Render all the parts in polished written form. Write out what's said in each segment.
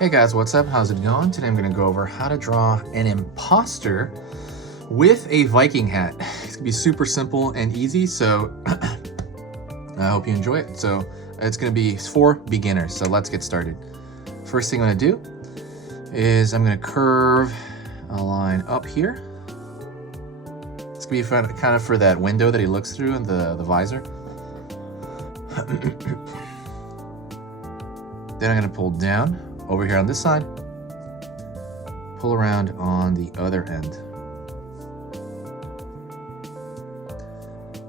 Hey guys, what's up? How's it going? Today I'm going to go over how to draw an imposter with a Viking hat. It's going to be super simple and easy, so I hope you enjoy it. So it's going to be for beginners, so let's get started. First thing I'm going to do is I'm going to curve a line up here. It's going to be kind of for that window that he looks through in the visor. Then I'm going to pull down over here on this side, pull around on the other end,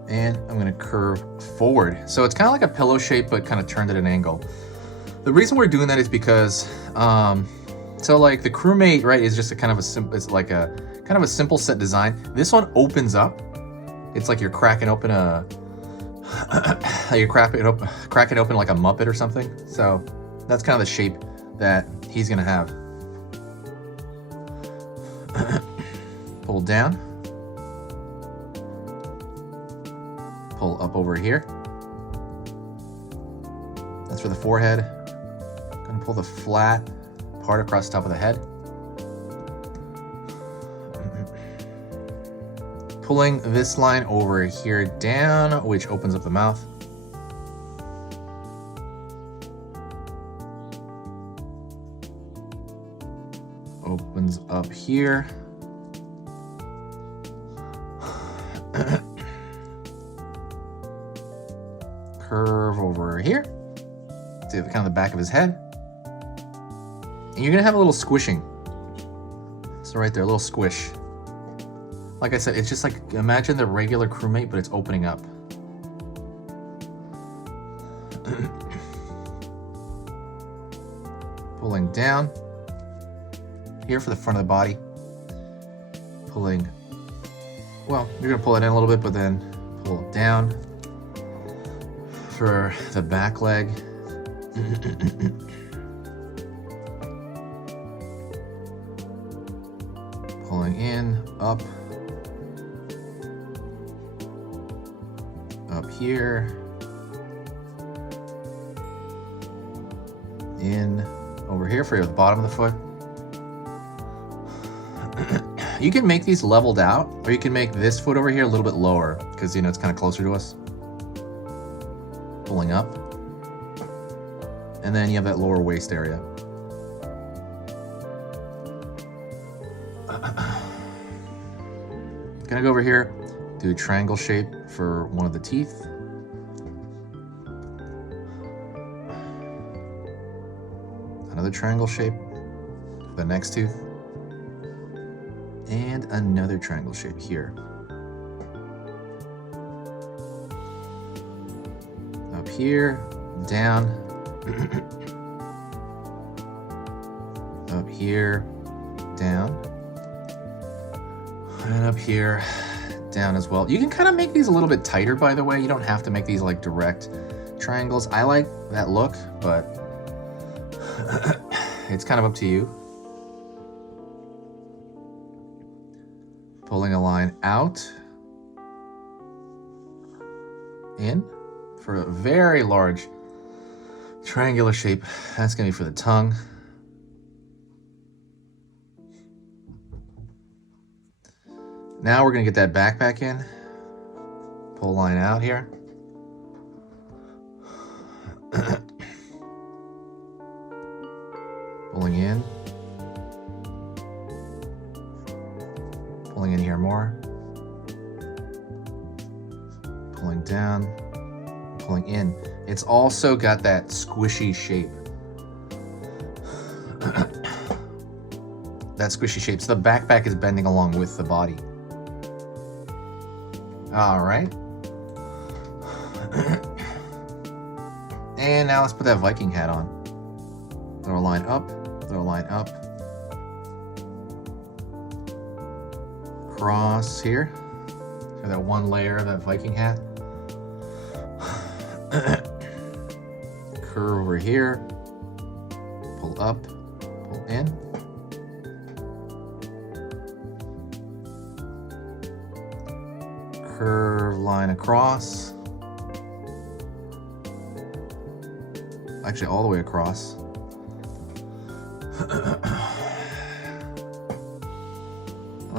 and I'm going to curve forward. So it's kind of like a pillow shape, but kind of turned at an angle. The reason we're doing that is because, so like the crewmate, right, is just a kind of a simple, it's like a kind of a simple set design. This one opens up. It's like you're cracking open a, you're cracking open like a Muppet or something. So that's kind of the shape that he's gonna have. Pull down, pull up over here. That's for the forehead. Gonna pull the flat part across the top of the head. Pulling this line over here down, which opens up the mouth. Opens up here. Curve over here to kind of the back of his head. And you're gonna have a little squishing. So right there, a little squish. Like I said, it's just like, imagine the regular crewmate, but it's opening up. Pulling down here for the front of the body. Pulling, well, you're gonna pull it in a little bit, but then pull it down for the back leg. Pulling in, up here, in over here for the bottom of the foot. You can make these leveled out, or you can make this foot over here a little bit lower because, you know, it's kind of closer to us. Pulling up, and then you have that lower waist area. Gonna go over here, do a triangle shape for one of the teeth. Another triangle shape for the next tooth. And another triangle shape here. Up here, down. Up here, down. And up here, down as well. You can kind of make these a little bit tighter, by the way. You don't have to make these like direct triangles. I like that look, but it's kind of up to you. Pulling a line out, in for a very large triangular shape. That's gonna be for the tongue. Now we're gonna get that back in. Pull a line out here. Pulling in. Pulling in here more. Pulling down. Pulling in. It's also got that squishy shape. That squishy shape. So the back is bending along with the body. All right. And now let's put that Viking hat on. Throw a line up, throw a line up. Cross here for that one layer of that Viking hat. Curve over here. Pull up, pull in. Curve line across. Actually, all the way across.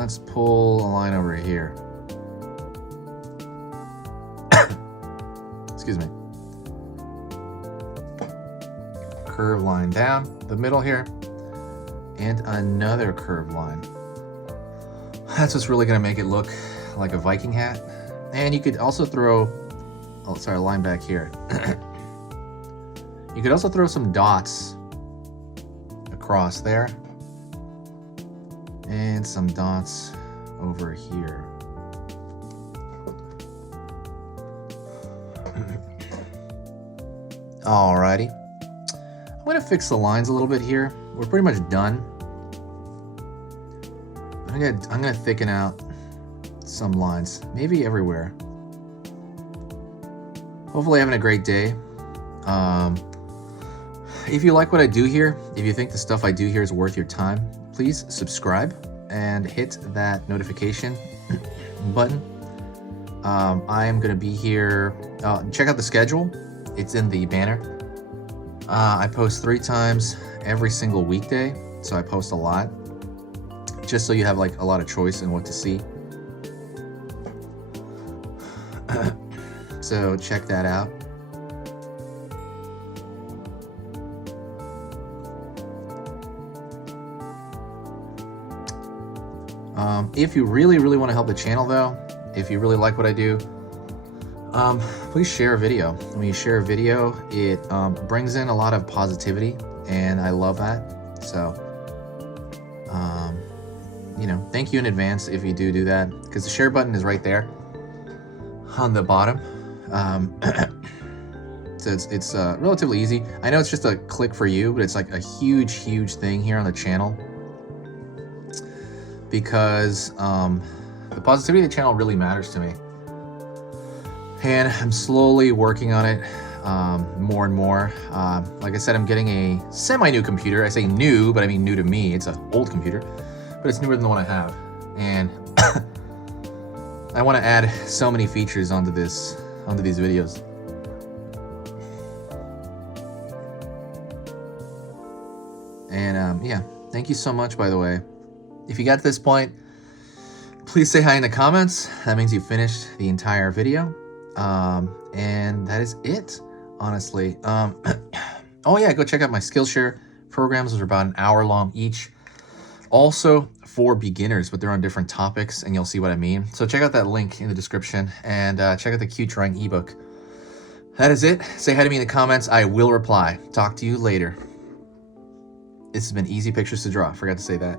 let's pull a line over here. Excuse me. Curve line down the middle here, and another curved line. That's what's really gonna make it look like a Viking hat. And you could also throw, oh sorry, line back here. You could also throw some dots across there, and some dots over here. Alrighty. I'm gonna fix the lines a little bit here. We're pretty much done. I'm gonna thicken out some lines, maybe everywhere. Hopefully having a great day. If you like what I do here, if you think the stuff I do here is worth your time, please subscribe and hit that notification button. I am gonna be here. Check out the schedule. It's in the banner. I post 3 times every single weekday, so I post a lot, just so you have like a lot of choice in what to see. So check that out. If you really want to help the channel though, if you really like what I do, please share a video. When you share a video, it brings in a lot of positivity, and I love that. So, you know, thank you in advance if you do that, because the share button is right there on the bottom. So it's relatively easy. I know it's just a click for you, but it's like a huge thing here on the channel, because the positivity of the channel really matters to me. And I'm slowly working on it more and more. Like I said, I'm getting a semi-new computer. I say new, but I mean new to me. It's an old computer, but it's newer than the one I have. And I want to add so many features onto these videos. And yeah, thank you so much, by the way. If you got to this point, please say hi in the comments. That means you finished the entire video. And that is it, honestly. Oh yeah, go check out my Skillshare programs. Those are about an hour long each. Also for beginners, but they're on different topics, and you'll see what I mean. So check out that link in the description, and check out the cute drawing ebook. That is it. Say hi to me in the comments. I will reply. Talk to you later. This has been Easy Pictures to Draw. Forgot to say that.